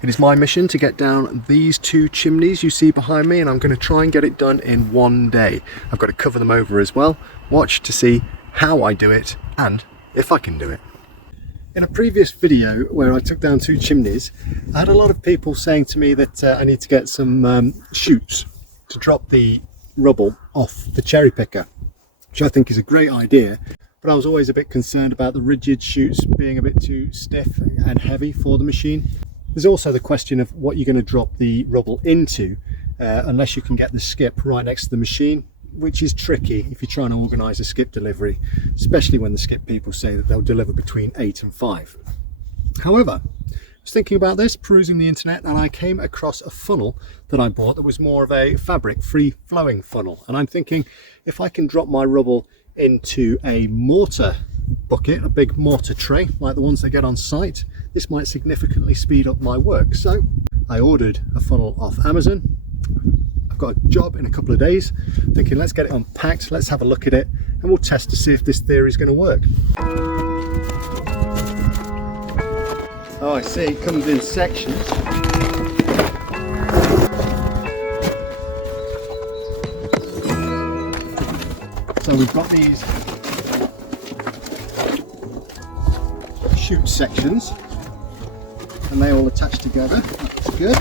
It is my mission to get down these two chimneys you see behind me, and I'm going to try and get it done in one day. I've got to cover them over as well. Watch to see how I do it and if I can do it. In a previous video where I took down two chimneys, I had a lot of people saying to me that I need to get some chutes to drop the rubble off the cherry picker, which I think is a great idea. But I was always a bit concerned about the rigid chutes being a bit too stiff and heavy for the machine. There's also the question of what you're going to drop the rubble into, unless you can get the skip right next to the machine, which is tricky if you're trying to organise a skip delivery, especially when the skip people say that they'll deliver between 8 and 5. However, I was thinking about this, perusing the internet, and I came across a funnel that I bought that was more of a fabric free flowing funnel. And I'm thinking, if I can drop my rubble into a mortar bucket, a big mortar tray like the ones they get on site, this might significantly speed up my work. So I ordered a funnel off Amazon. I've got a job in a couple of days, thinking let's get it unpacked, let's have a look at it, and we'll test to see if this theory is going to work. Oh, I see, it comes in sections. So we've got these chute sections and they all attach together. That's good.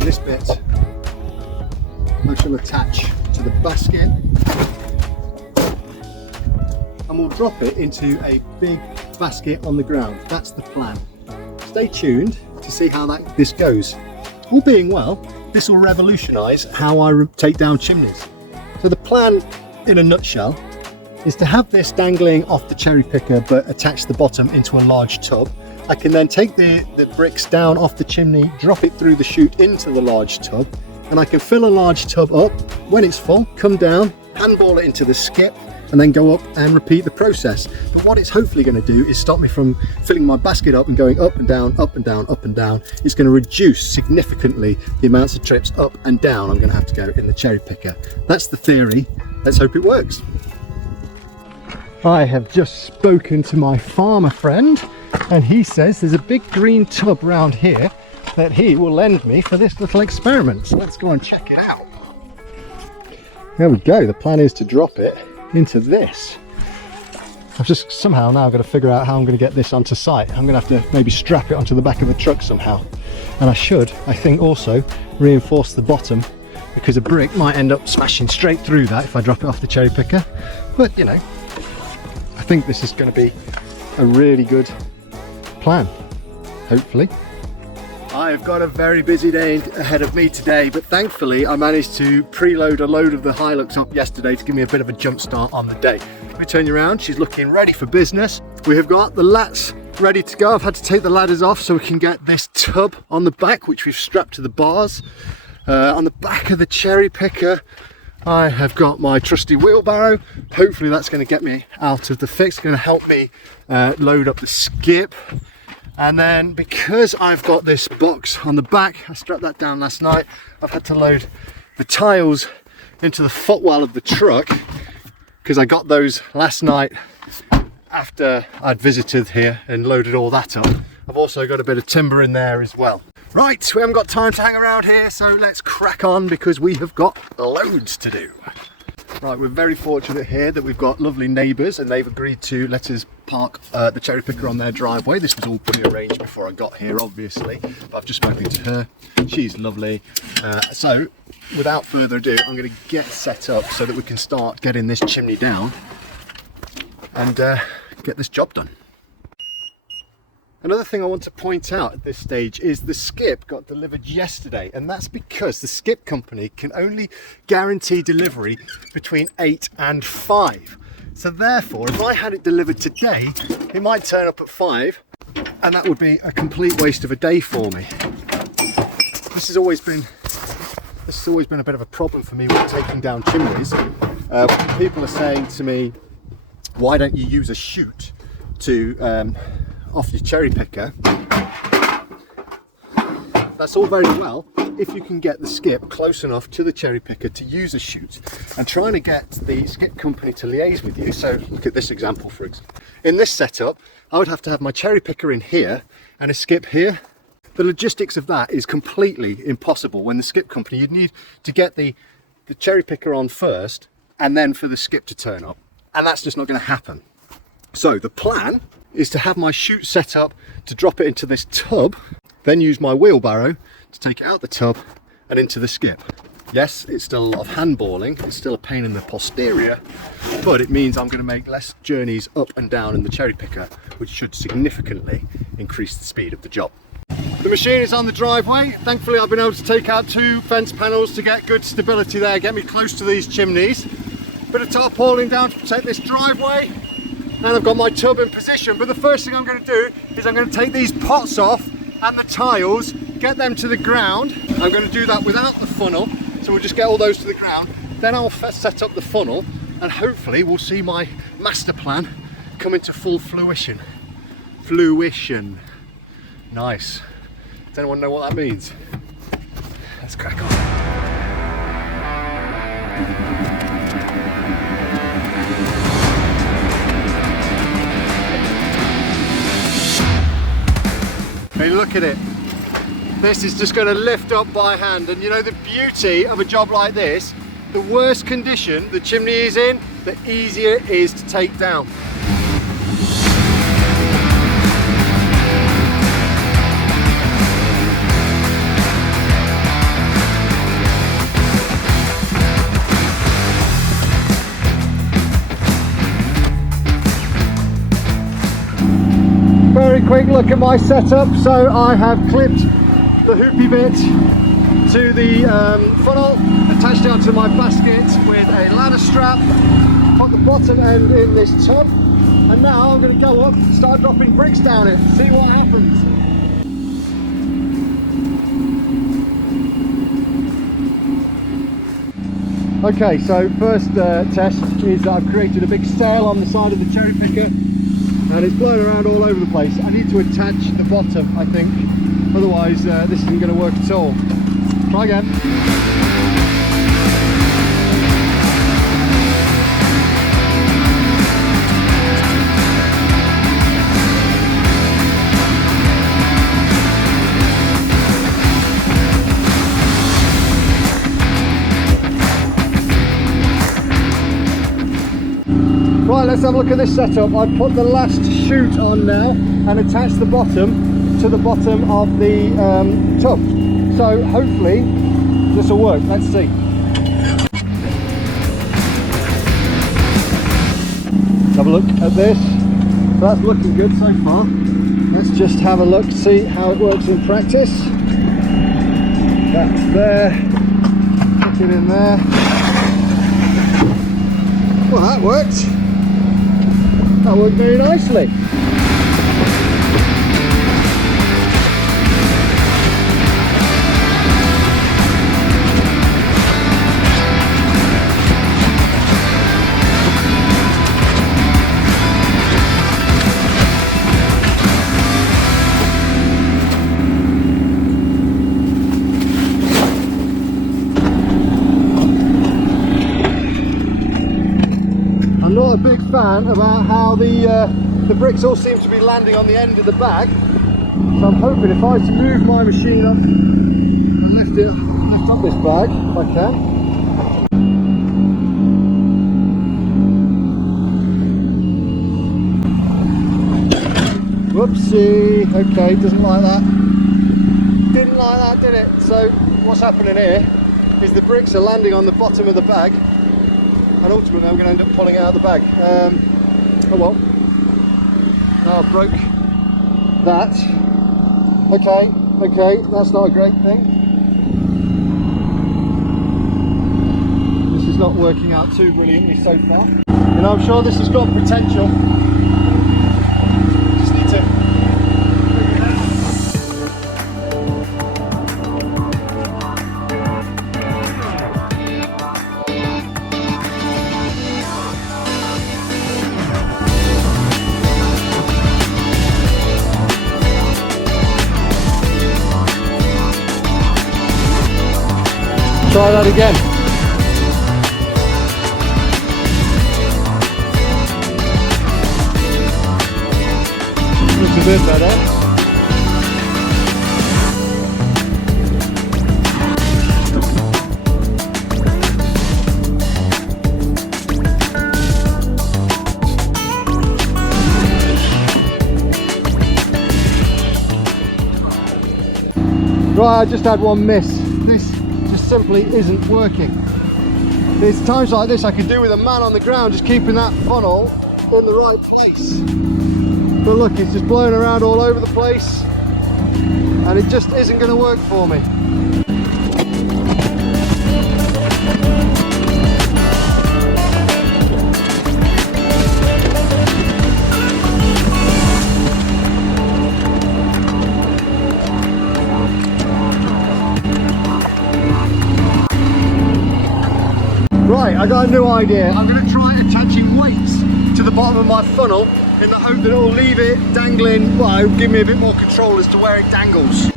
This bit I shall attach to the basket and we'll drop it into a big basket on the ground. That's the plan. Stay tuned to see how this goes. All being well, this will revolutionise how I take down chimneys. So the plan in a nutshell is to have this dangling off the cherry picker but attach the bottom into a large tub. I can then take the bricks down off the chimney, drop it through the chute into the large tub, and I can fill a large tub up. When it's full, come down, handball it into the skip, and then go up and repeat the process. But what it's hopefully going to do is stop me from filling my basket up and going up and down, up and down, up and down. It's going to reduce significantly the amounts of trips up and down I'm going to have to go in the cherry picker. That's the theory. Let's hope it works. I have just spoken to my farmer friend, and he says there's a big green tub round here that he will lend me for this little experiment. So let's go and check it out. There we go. The plan is to drop it into this. I've just somehow now got to figure out how I'm going to get this onto site. I'm going to have to maybe strap it onto the back of the truck somehow. And I think also reinforce the bottom, because a brick might end up smashing straight through that if I drop it off the cherry picker. But you know, I think this is going to be a really good plan, hopefully. I've got a very busy day ahead of me today, but thankfully I managed to preload a load of the Hilux up yesterday to give me a bit of a jump start on the day. Let me turn you around. She's looking ready for business. We have got the lats ready to go. I've had to take the ladders off so we can get this tub on the back, which we've strapped to the bars. On the back of the cherry picker, I have got my trusty wheelbarrow. Hopefully that's going to get me out of the fix. It's going to help me load up the skip. And then because I've got this box on the back, I strapped that down last night, I've had to load the tiles into the footwell of the truck, because I got those last night after I'd visited here and loaded all that up. I've also got a bit of timber in there as well. Right, we haven't got time to hang around here, so let's crack on because we have got loads to do. Right, we're very fortunate here that we've got lovely neighbours and they've agreed to let us park the cherry picker on their driveway. This was all pre-arranged before I got here, obviously, but I've just spoken to her. She's lovely. So without further ado, I'm going to get set up so that we can start getting this chimney down and get this job done. Another thing I want to point out at this stage is the skip got delivered yesterday, and that's because the skip company can only guarantee delivery between 8 and 5. So therefore, if I had it delivered today, it might turn up at 5, and that would be a complete waste of a day for me. This has always been a bit of a problem for me with taking down chimneys. People are saying to me, why don't you use a chute to off your cherry picker? That's all very well, if you can get the skip close enough to the cherry picker to use a chute, and trying to get the skip company to liaise with you. So look at this example, for example. In this setup, I would have to have my cherry picker in here and a skip here. The logistics of that is completely impossible. When the skip company, you'd need to get the cherry picker on first and then for the skip to turn up. And that's just not going to happen. So the plan is to have my chute set up to drop it into this tub, then use my wheelbarrow to take it out the tub and into the skip. Yes, it's still a lot of handballing, it's still a pain in the posterior, but it means I'm going to make less journeys up and down in the cherry picker, which should significantly increase the speed of the job. The machine is on the driveway. Thankfully I've been able to take out 2 fence panels to get good stability there, get me close to these chimneys. Bit of tarpaulin down to protect this driveway, and I've got my tub in position. But the first thing I'm going to do is I'm going to take these pots off and the tiles, get them to the ground. I'm going to do that without the funnel, so we'll just get all those to the ground. Then I'll set up the funnel, and hopefully we'll see my master plan come into full fruition. Fruition. Nice. Does anyone know what that means? Let's crack on. Hey, look at it. This is just going to lift up by hand, and you know the beauty of a job like this, the worse condition the chimney is in, the easier it is to take down. Very quick look at my setup. So I have clipped the hoopy bit to the funnel, attached it onto my basket with a ladder strap, put the bottom end in this tub, and now I'm going to go up and start dropping bricks down it, see what happens. Okay, so first test is that I've created a big sail on the side of the cherry picker, and it's blowing around all over the place. I need to attach the bottom, I think, otherwise this isn't going to work at all. Try again. Right, let's have a look at this setup. I've put the last chute on now and attached the bottom to the bottom of the tub. So hopefully this will work. Let's see. Have a look at this. So that's looking good so far. Let's just have a look, see how it works in practice. That's there. Put it in there. Well, that worked. That worked very nicely. I'm not a big fan about how the bricks all seem to be landing on the end of the bag, so I'm hoping if I was to move my machine up and lift up this bag, if I can. Whoopsie, okay, doesn't like that. Didn't like that, did it? So what's happening here is the bricks are landing on the bottom of the bag, and ultimately I'm going to end up pulling it out of the bag. Oh well. Now I broke that. Okay, that's not a great thing. This is not working out too brilliantly so far. You know, I'm sure this has got potential. Just need to bring it out. try that again. Looks a bit better. Right, I just had one miss. This just simply isn't working. There's times like this I could do with a man on the ground just keeping that funnel in the right place. But look, it's just blowing around all over the place and it just isn't going to work for me. Right, I got a new idea. I'm going to try attaching weights to the bottom of my funnel in the hope that it will leave it dangling, well, it'll give me a bit more control as to where it dangles.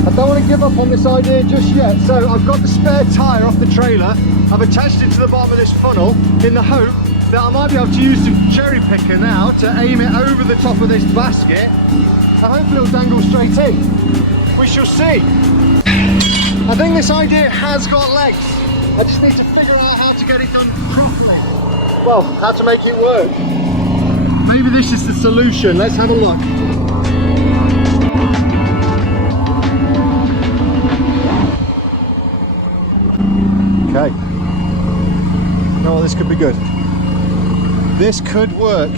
I don't want to give up on this idea just yet, so I've got the spare tyre off the trailer. I've attached it to the bottom of this funnel in the hope that I might be able to use some cherry picker now to aim it over the top of this basket and hopefully it'll dangle straight in. We shall see. I think this idea has got legs. I just need to figure out how to get it done properly. Well, how to make it work. Maybe this is the solution. Let's have a look. Okay, no, this could be good. This could work.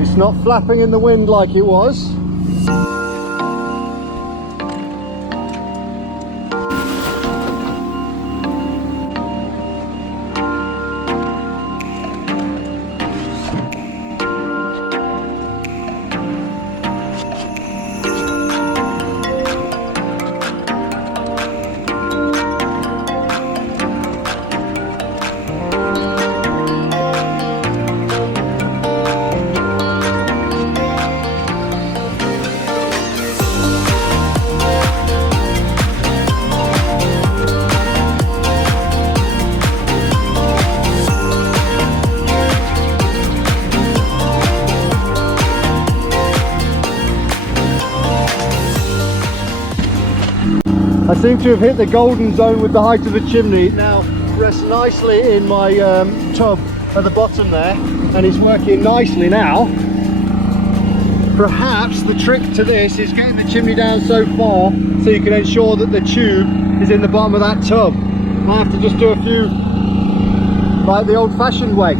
It's not flapping in the wind like it was. I seem to have hit the golden zone with the height of the chimney. It now rests nicely in my tub at the bottom there, and it's working nicely now. Perhaps the trick to this is getting the chimney down so far so you can ensure that the tube is in the bottom of that tub. I have to just do a few like the old-fashioned way.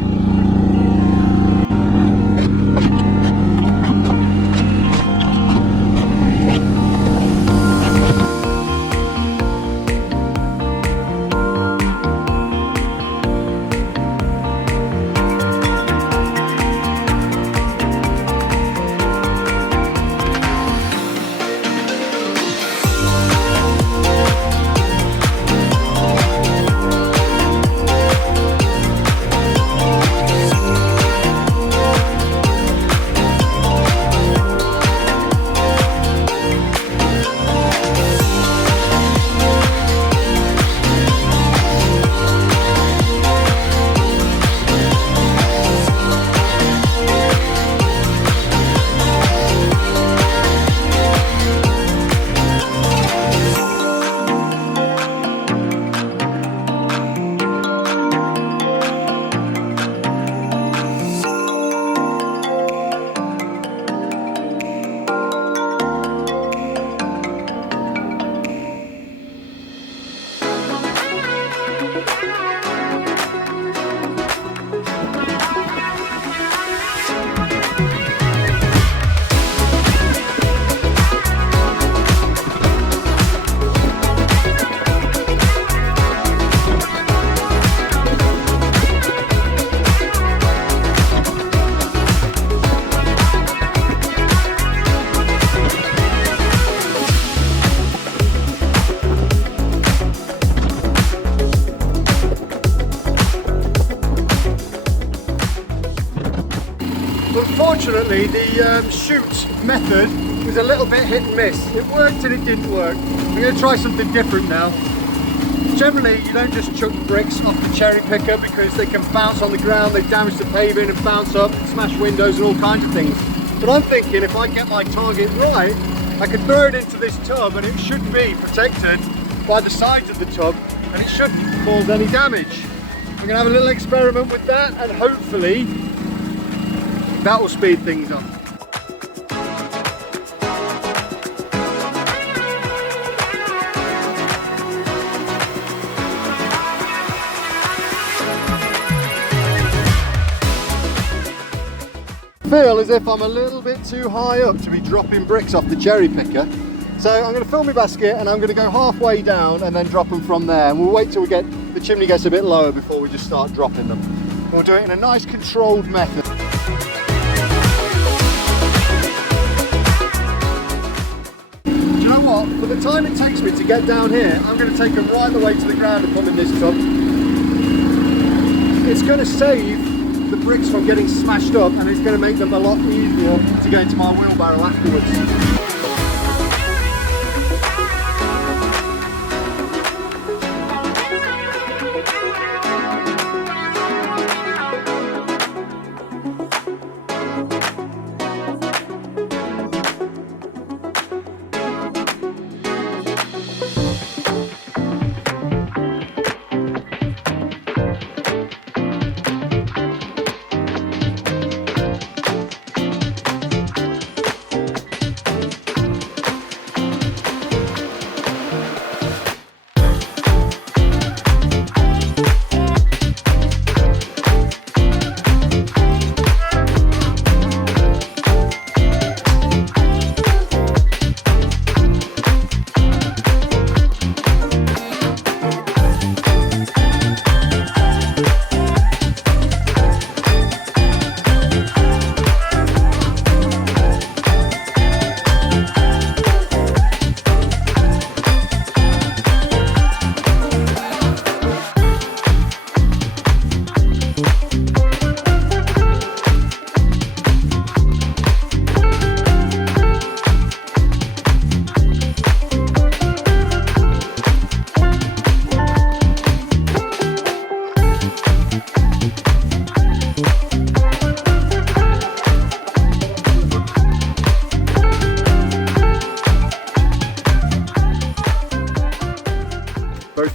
Unfortunately, the chute method was a little bit hit and miss. It worked and it didn't work. I'm going to try something different now. Generally, you don't just chuck bricks off the cherry picker because they can bounce on the ground, they damage the paving and bounce up and smash windows and all kinds of things. But I'm thinking if I get my target right, I could throw it into this tub and it should be protected by the sides of the tub and it shouldn't cause any damage. I'm going to have a little experiment with that and hopefully that will speed things up. Feel as if I'm a little bit too high up to be dropping bricks off the cherry picker. So I'm going to fill my basket and I'm going to go halfway down and then drop them from there. And we'll wait till the chimney gets a bit lower before we just start dropping them. We'll do it in a nice controlled method. Do you know what? For the time it takes me to get down here, I'm going to take them right the way to the ground and put them in this tub. It's going to save the bricks from getting smashed up and it's going to make them a lot easier to get into my wheelbarrow afterwards.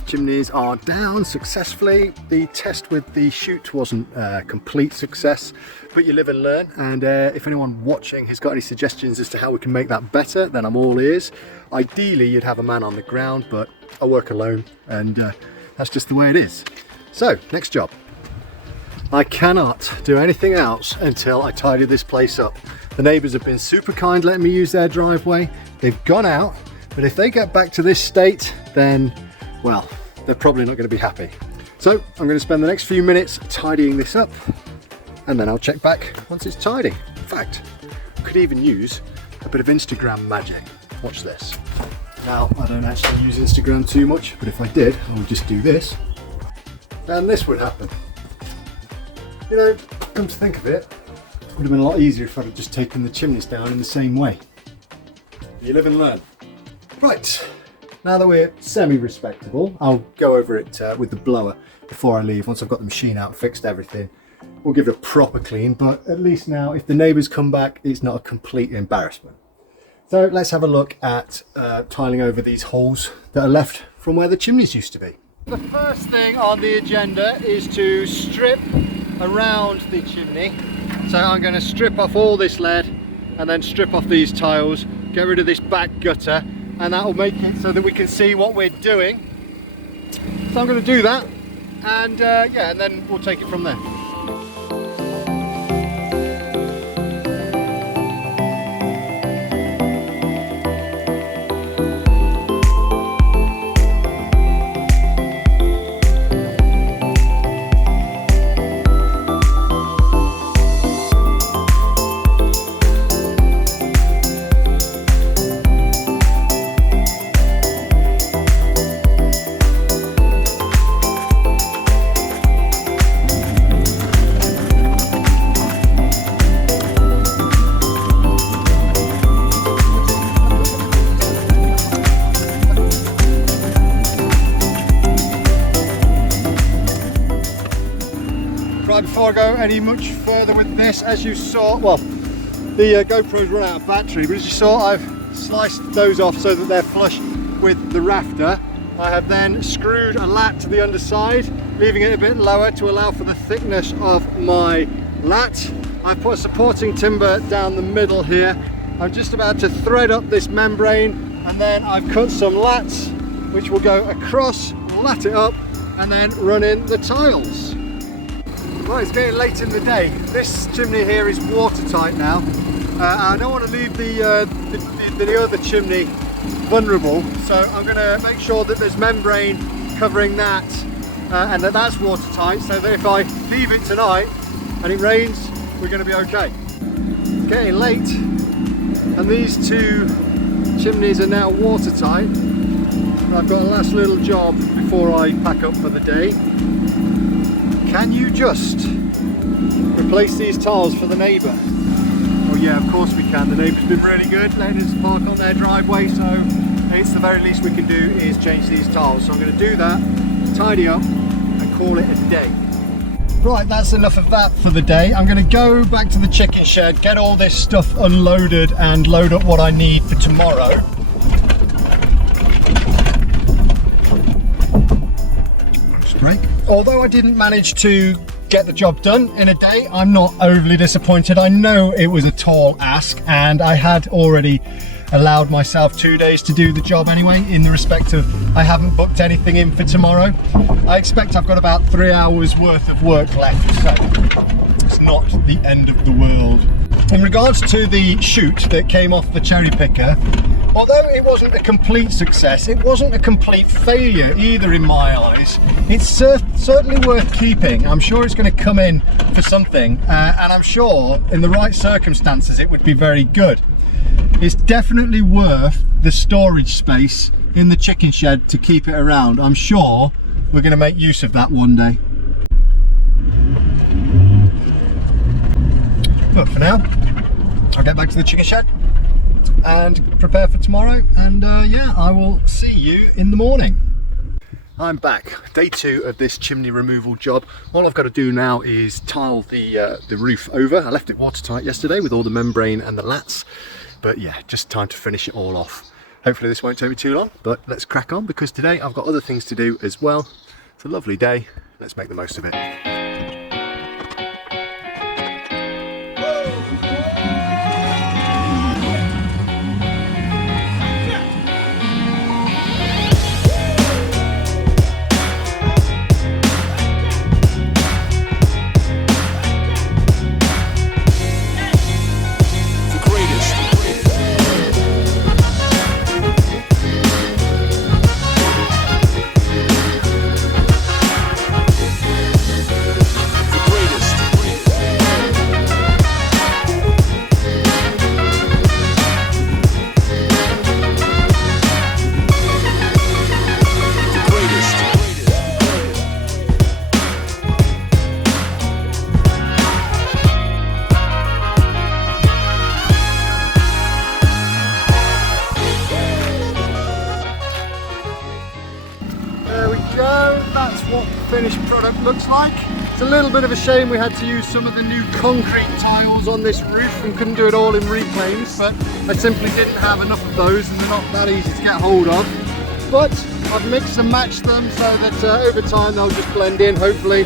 Chimneys are down successfully. The test with the chute wasn't a complete success, but you live and learn. And if anyone watching has got any suggestions as to how we can make that better, then I'm all ears. Ideally, you'd have a man on the ground, but I work alone and that's just the way it is. So, next job. I cannot do anything else until I tidy this place up. The neighbours have been super kind letting me use their driveway. They've gone out, but if they get back to this state, then, well, they're probably not going to be happy. So I'm going to spend the next few minutes tidying this up and then I'll check back once it's tidy. In fact, I could even use a bit of Instagram magic. Watch this. Now, I don't actually use Instagram too much, but if I did, I would just do this and this would happen. You know, come to think of it, it would have been a lot easier if I'd have just taken the chimneys down in the same way. You live and learn. Right. Now that we're semi-respectable, I'll go over it with the blower before I leave. Once I've got the machine out and fixed everything, we'll give it a proper clean, but at least now if the neighbours come back, it's not a complete embarrassment. So let's have a look at tiling over these holes that are left from where the chimneys used to be. The first thing on the agenda is to strip around the chimney. So I'm going to strip off all this lead and then strip off these tiles, get rid of this back gutter, and that will make it so that we can see what we're doing. So I'm going to do that and yeah, and then we'll take it from there. Right, before I go any much further with this, as you saw, well, the GoPro's run out of battery, but as you saw, I've sliced those off so that they're flush with the rafter. I have then screwed a lat to the underside, leaving it a bit lower to allow for the thickness of my lat. I've put supporting timber down the middle here. I'm just about to thread up this membrane, and then I've cut some lats which will go across, lat it up, and then run in the tiles. Right, it's getting late in the day. This chimney here is watertight now. I don't want to leave the other chimney vulnerable, so I'm going to make sure that there's membrane covering that and that's watertight, so that if I leave it tonight and it rains, we're going to be okay. It's getting late and these two chimneys are now watertight. I've got a last little job before I pack up for the day. Can you just replace these tiles for the neighbour? Oh yeah, of course we can. The neighbour's been really good, letting us park on their driveway, so it's the very least we can do is change these tiles. So I'm going to do that, tidy up and call it a day. Right, that's enough of that for the day. I'm going to go back to the chicken shed, get all this stuff unloaded and load up what I need for tomorrow. Break. Although I didn't manage to get the job done in a day, I'm not overly disappointed. I know it was a tall ask and I had already allowed myself 2 days to do the job anyway, in the respect of I haven't booked anything in for tomorrow. I expect I've got about 3 hours worth of work left, so it's not the end of the world. In regards to the chute that came off the cherry picker, although it wasn't a complete success, it wasn't a complete failure either in my eyes. It's certainly worth keeping. I'm sure it's going to come in for something, and I'm sure in the right circumstances it would be very good. It's definitely worth the storage space in the chicken shed to keep it around. I'm sure we're going to make use of that one day. But for now, I'll get back to the chicken shed and prepare for tomorrow, and yeah, I will see you in the morning. I'm back, day 2 of this chimney removal job. All I've got to do now is tile the roof over. I left it watertight yesterday with all the membrane and the lats, but yeah, just time to finish it all off. Hopefully this won't take me too long, but let's crack on because today I've got other things to do as well. It's a lovely day, let's make the most of it. That's what the finished product looks like. It's a little bit of a shame we had to use some of the new concrete tiles on this roof and couldn't do it all in reclaims, but I simply didn't have enough of those and they're not that easy to get hold of. But I've mixed and matched them so that over time they'll just blend in. Hopefully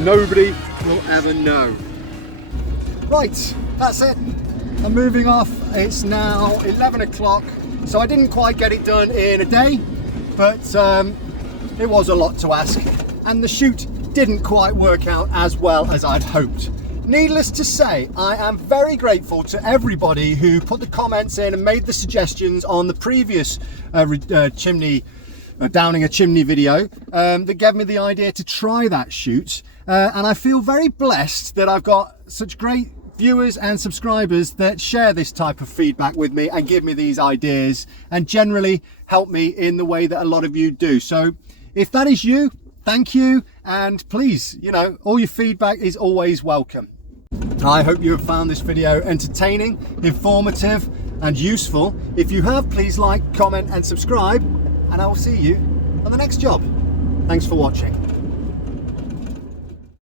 nobody will ever know. Right, that's it. I'm moving off. It's now 11 o'clock, so I didn't quite get it done in a day, but it was a lot to ask, and the chute didn't quite work out as well as I'd hoped. Needless to say, I am very grateful to everybody who put the comments in and made the suggestions on the previous chimney, downing a chimney video that gave me the idea to try that chute, and I feel very blessed that I've got such great viewers and subscribers that share this type of feedback with me and give me these ideas and generally help me in the way that a lot of you do. So if that is you, thank you, and please, you know, all your feedback is always welcome. I hope you have found this video entertaining, informative and useful. If you have, please like, comment and subscribe, and I will see you on the next job. Thanks for watching.